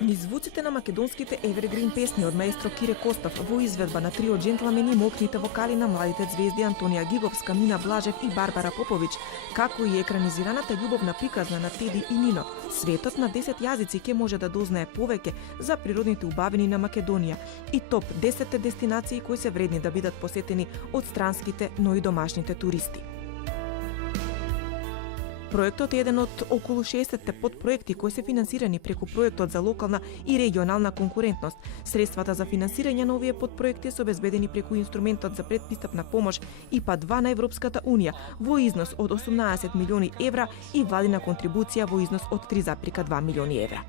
Низ звуците на македонските Evergreen песни од маестро Кире Костов во изведба на трио джентлмени, мокните вокали на младите звезди Антонија Гиговска, Мина Блажев и Барбара Поповиќ, како и екранизираната љубовна приказна на Теди и Нино. Светот на 10 јазици ќе може да дознае повеќе за природните убавини на Македонија и топ 10 дестинации кои се вредни да бидат посетени од странските, но и домашните туристи. Проектот е еден од околу 60 подпроекти кои се финансирани преку проектот за локална и регионална конкурентност. Средствата за финансирање на овие подпроекти се обезбедени преку инструментот за предпристапна помош ИПА-2 на Европската Унија во износ од 18 милиони евра и владина контрибуција во износ од 3,2 милиони евра.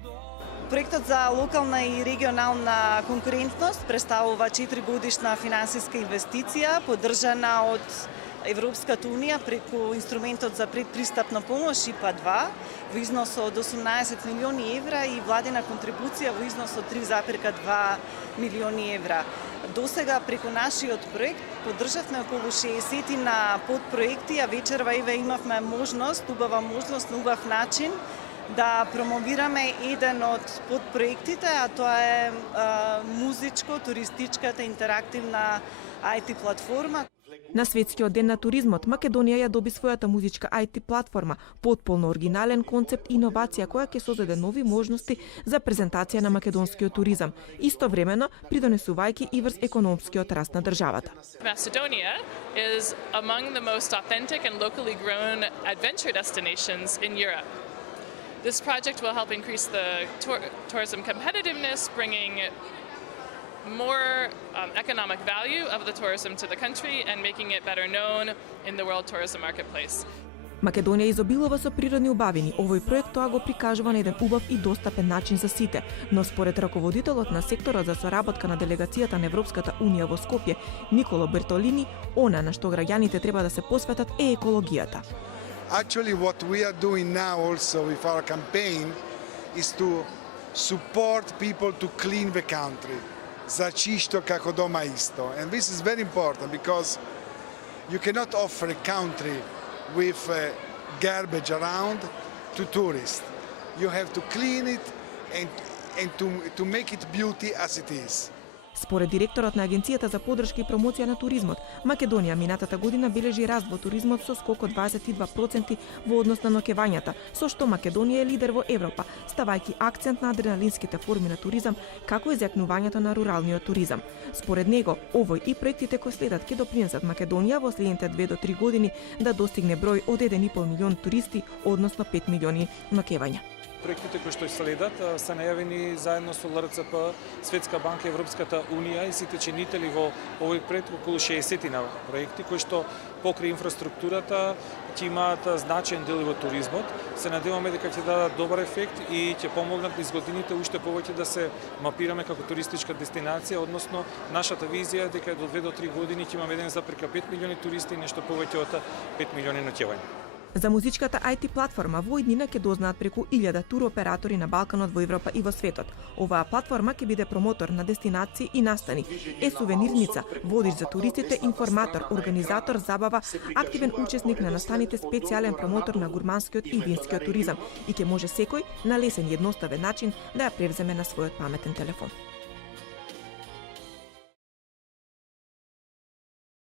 Проектот за локална и регионална конкурентност представува 4-годишна финансиска инвестиција поддржана од Европската Унија преку инструментот за предпристапна помош ИПА-2 во износ од 18 милиони евра и владина контрибуција во износ од 3,2 милиони евра. Досега преку нашиот проект поддржавме околу 60 на подпроекти, а вечерва имавме можност, убава можност на убав начин да промовираме еден од подпроектите, а тоа е музичко-туристичката интерактивна IT платформа. На Светскиот ден на туризмот, Македонија ја доби својата музичка IT платформа, потполно оригинален концепт и иновација која ќе создаде нови можности за презентација на македонскиот туризам, истовремено придонесувајќи и врз економскиот раст на државата. Macedonia is among the most authentic and locally grown adventure destinations in Europe. This project will help increase the tourism competitiveness, bringing more economic value of the tourism to the country and making it better known in the world tourism marketplace. Македонија изобилува со природни убавини. Овој проект тоа го прикажува на еден убав и достапен начин за сите, но според раководителот на секторот за соработка на делегацијата на Европската Унија во Скопје, Николо Бертолини, она на што граѓаните треба да се посветат е екологијата. Actually, what we are doing now also with our campaign is to support people to clean the country. Za čisto kako doma isto. And this is very important because you cannot offer a country with garbage around to tourists. You have to clean it and to make it beauty as it is. Според директорот на Агенцијата за поддршка и промоција на туризмот, Македонија минатата година бележи раст во туризмот со скок од 22% во однос на ноќевањата, со што Македонија е лидер во Европа, ставајќи акцент на адреналинските форми на туризам, како и изјакнувањето на руралниот туризам. Според него, овој и проектите кои следат ќе допринесат Македонија во следните 2 до 3 години да достигне број од 1,5 милион туристи, односно 5 милиони ноќевања. Проектите кои што следат се најавени заедно со ЛРЦП, Светска банка, Европската Унија и сите чинители во овој проект, околу 60 на проекти кои што покрај инфраструктурата ќе имаат значаен дел во туризмот. Се надеваме дека ќе дадат добар ефект и ќе помогнат низ годините уште повеќе да се мапираме како туристичка дестинација, односно нашата визија е дека до 2 до 3 години ќе имаме 1,5 милиони туристи и нешто повеќе од 5 милиони ноќевања. За музичката IT платформа во иднина ќе дознаат преку 1000 туроператори на Балканот, во Европа и во светот. Оваа платформа ќе биде промотор на дестинации и настани, е сувенирница, водич за туристите, информатор, организатор, забава, активен учесник на настаните, специјален промотор на гурманскиот и винскиот туризам и ќе може секој на лесен и едноставен начин да ја превземе на својот паметен телефон.